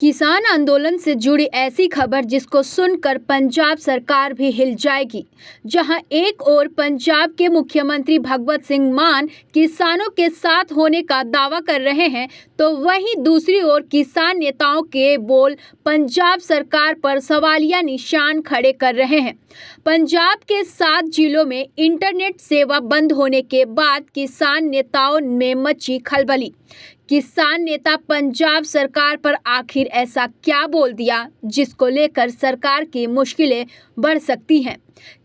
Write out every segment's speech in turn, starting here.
किसान आंदोलन से जुड़ी ऐसी खबर जिसको सुनकर पंजाब सरकार भी हिल जाएगी। जहां एक ओर पंजाब के मुख्यमंत्री भगवत सिंह मान किसानों के साथ होने का दावा कर रहे हैं, तो वहीं दूसरी ओर किसान नेताओं के बोल पंजाब सरकार पर सवालिया निशान खड़े कर रहे हैं। पंजाब के 7 जिलों में इंटरनेट सेवा बंद होने के बाद किसान नेताओं में मची खलबली। किसान नेता पंजाब सरकार पर आखिर ऐसा क्या बोल दिया जिसको लेकर सरकार की मुश्किलें बढ़ सकती हैं।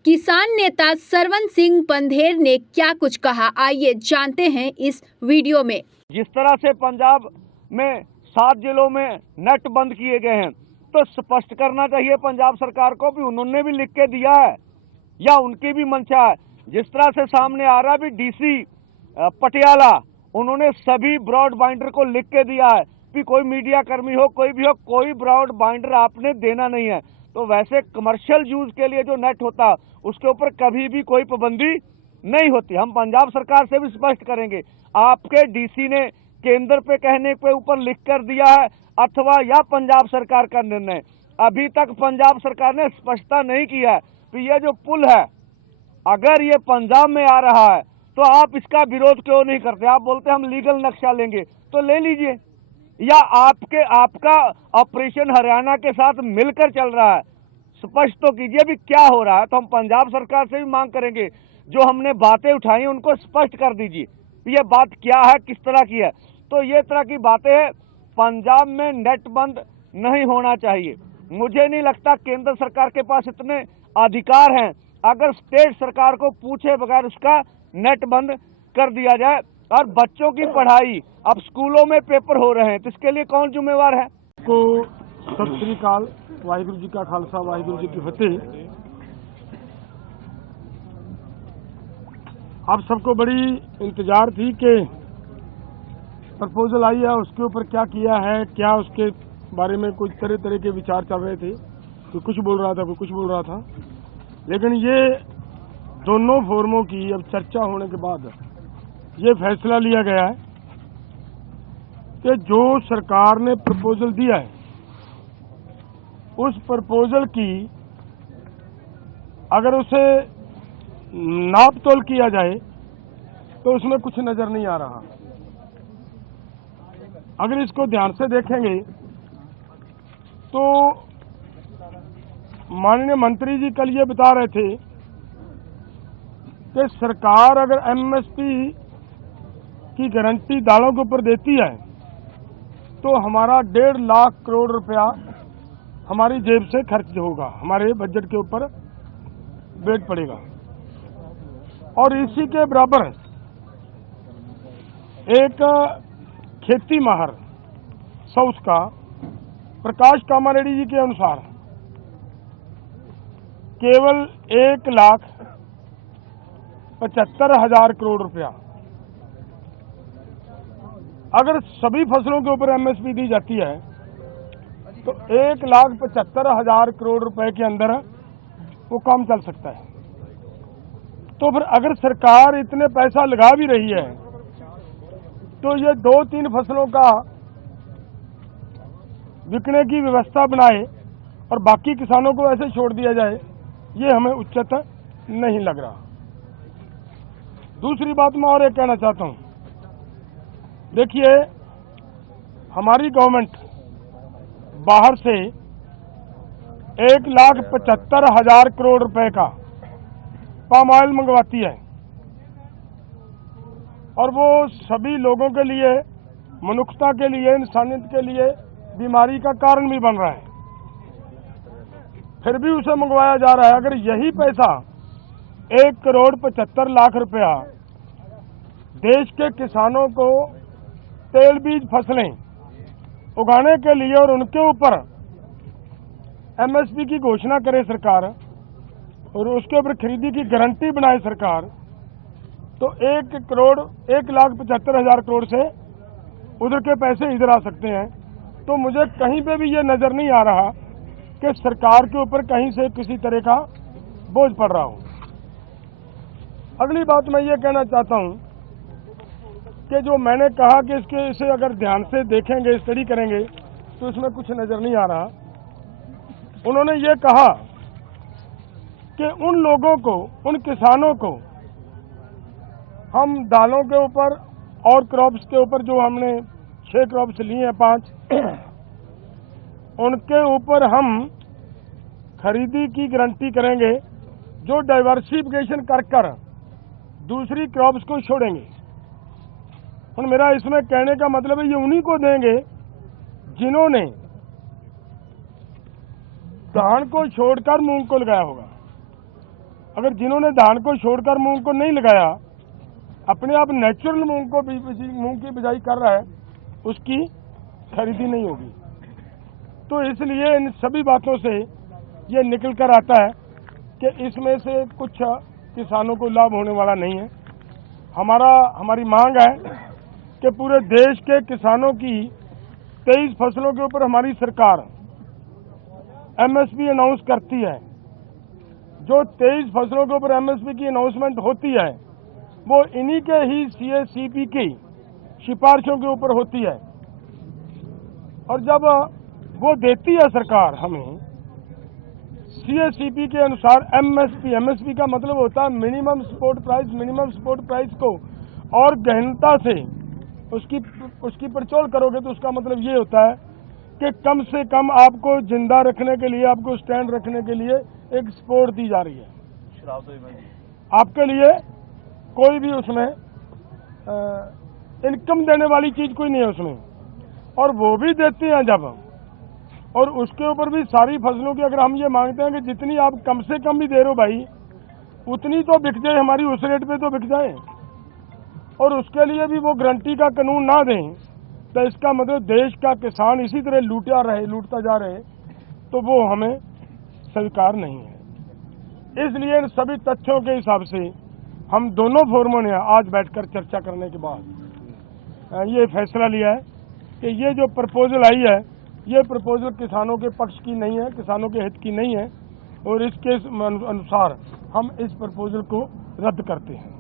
किसान नेता सरवन सिंह पंधेर ने क्या कुछ कहा, आइए जानते हैं इस वीडियो में। जिस तरह से पंजाब में 7 जिलों में नेट बंद किए गए हैं, तो स्पष्ट करना चाहिए पंजाब सरकार को भी उन्होंने भी लिख के दिया है या उनकी भी मंशा है। जिस तरह से सामने आ रहा भी डीसी पटियाला, उन्होंने सभी ब्रॉड बाइंडर को लिख के दिया है कि कोई मीडिया कर्मी हो, कोई भी हो, कोई ब्रॉड बाइंडर आपने देना नहीं है। तो वैसे कमर्शियल यूज के लिए जो नेट होता है उसके ऊपर कभी भी कोई पाबंदी नहीं होती। हम पंजाब सरकार से भी स्पष्ट करेंगे, आपके डीसी ने केंद्र पे कहने पे ऊपर लिख कर दिया है अथवा या पंजाब सरकार का निर्णय। अभी तक पंजाब सरकार ने स्पष्टता नहीं किया है कि ये जो पुल है अगर ये पंजाब में आ रहा है तो आप इसका विरोध क्यों नहीं करते। आप बोलते हम लीगल नक्शा लेंगे, तो ले लीजिए, या आपका ऑपरेशन हरियाणा के साथ मिलकर चल रहा है, स्पष्ट तो कीजिए भी क्या हो रहा है। तो हम पंजाब सरकार से भी मांग करेंगे, जो हमने बातें उठाई उनको स्पष्ट कर दीजिए ये बात क्या है, किस तरह की है। तो ये तरह की बातें हैं, पंजाब में नेट बंद नहीं होना चाहिए। मुझे नहीं लगता केंद्र सरकार के पास इतने अधिकार हैं। अगर स्टेट सरकार को पूछे बगैर उसका नेट बंद कर दिया जाए। और बच्चों की पढ़ाई, अब स्कूलों में पेपर हो रहे हैं, तो इसके लिए कौन जिम्मेवार है। को सत श्री अकाल, वाहिगुरु जी का खालसा, वाहिगुरु जी की फतेह। आप सबको बड़ी इंतजार थी कि प्रपोजल आई है, उसके ऊपर क्या किया है, क्या उसके बारे में कुछ तरह तरह के विचार चल रहे थे। कोई कुछ बोल रहा था, कोई कुछ बोल रहा था, लेकिन ये दोनों फोरमों की अब चर्चा होने के बाद ये फैसला लिया गया है कि जो सरकार ने प्रपोजल दिया है उस प्रपोजल की अगर उसे नाप तोल किया जाए तो उसमें कुछ नजर नहीं आ रहा। अगर इसको ध्यान से देखेंगे तो माननीय मंत्री जी कल ये बता रहे थे कि सरकार अगर एमएसपी की गारंटी दालों के ऊपर देती है तो हमारा 1.5 लाख करोड़ रुपया हमारी जेब से खर्च होगा, हमारे बजट के ऊपर वेट पड़ेगा। और इसी के बराबर एक खेती माहर साउथ का प्रकाश कामारेड्डी जी के अनुसार केवल 1,75,000 करोड़ रुपया अगर सभी फसलों के ऊपर एमएसपी दी जाती है तो 1,75,000 करोड़ रुपए के अंदर वो काम चल सकता है। तो फिर अगर सरकार इतने पैसा लगा भी रही है तो ये 2-3 फसलों का बिकने की व्यवस्था बनाए और बाकी किसानों को ऐसे छोड़ दिया जाए, ये हमें उचित नहीं लग रहा। दूसरी बात मैं और एक कहना चाहता हूं, देखिए हमारी गवर्नमेंट बाहर से 1,75,000 करोड़ रुपए का पाम ऑयल मंगवाती है और वो सभी लोगों के लिए, मनुष्यता के लिए, इंसानियत के लिए बीमारी का कारण भी बन रहा है, फिर भी उसे मंगवाया जा रहा है। अगर यही पैसा 1,75,00,000 रुपया देश के किसानों को तेल बीज फसलें उगाने के लिए और उनके ऊपर एमएसपी की घोषणा करे सरकार और उसके ऊपर खरीदी की गारंटी बनाए सरकार, तो 1,75,000 करोड़ से उधर के पैसे इधर आ सकते हैं। तो मुझे कहीं पे भी ये नजर नहीं आ रहा कि सरकार के ऊपर कहीं से किसी तरह का बोझ पड़ रहा हो। अगली बात मैं ये कहना चाहता हूं कि जो मैंने कहा कि इसे अगर ध्यान से देखेंगे, स्टडी करेंगे, तो उसमें कुछ नजर नहीं आ रहा। उन्होंने ये कहा कि उन लोगों को, उन किसानों को हम दालों के ऊपर और क्रॉप्स के ऊपर, जो हमने 6 क्रॉप्स लिए हैं 5, उनके ऊपर हम खरीदी की गारंटी करेंगे, जो डाइवर्सिफिकेशन कर दूसरी क्रॉप्स को छोड़ेंगे। और मेरा इसमें कहने का मतलब है, ये उन्हीं को देंगे जिन्होंने धान को छोड़कर मूंग को लगाया होगा। अगर जिन्होंने धान को छोड़कर मूंग को नहीं लगाया, अपने आप नेचुरल मूंग की बिजाई कर रहा है, उसकी खरीदी नहीं होगी। तो इसलिए इन सभी बातों से ये निकल कर आता है कि इसमें से कुछ किसानों को लाभ होने वाला नहीं है। हमारी मांग है कि पूरे देश के किसानों की 23 फसलों के ऊपर हमारी सरकार एमएसपी अनाउंस करती है। जो 23 फसलों के ऊपर एमएसपी की अनाउंसमेंट होती है, वो इन्हीं के ही सीएसीपी की सिफारिशों के ऊपर होती है। और जब वो देती है सरकार हमें सीएसीपी के अनुसार एमएसपी का मतलब होता है minimum support price. Minimum support price को और गहनता से उसकी पड़चोल करोगे तो उसका मतलब ये होता है कि कम से कम आपको जिंदा रखने के लिए, आपको स्टैंड रखने के लिए एक सपोर्ट दी जा रही है। आपके लिए कोई भी उसमें इनकम देने वाली चीज कोई नहीं है उसमें। और वो भी देते हैं जब, और उसके ऊपर भी सारी फसलों की अगर हम ये मांगते हैं कि जितनी आप कम से कम भी दे रहे हो भाई, उतनी तो बिक जाए, हमारी उस रेट पे तो बिक जाए, और उसके लिए भी वो गारंटी का कानून ना दें, तो इसका मतलब देश का किसान इसी तरह लूटता जा रहे, तो वो हमें स्वीकार नहीं है। इसलिए इन सभी तथ्यों के हिसाब से हम दोनों फोरमों ने आज बैठकर चर्चा करने के बाद ये फैसला लिया है कि ये जो प्रपोजल आई है, ये प्रपोजल किसानों के पक्ष की नहीं है, किसानों के हित की नहीं है, और इसके अनुसार हम इस प्रपोजल को रद्द करते हैं।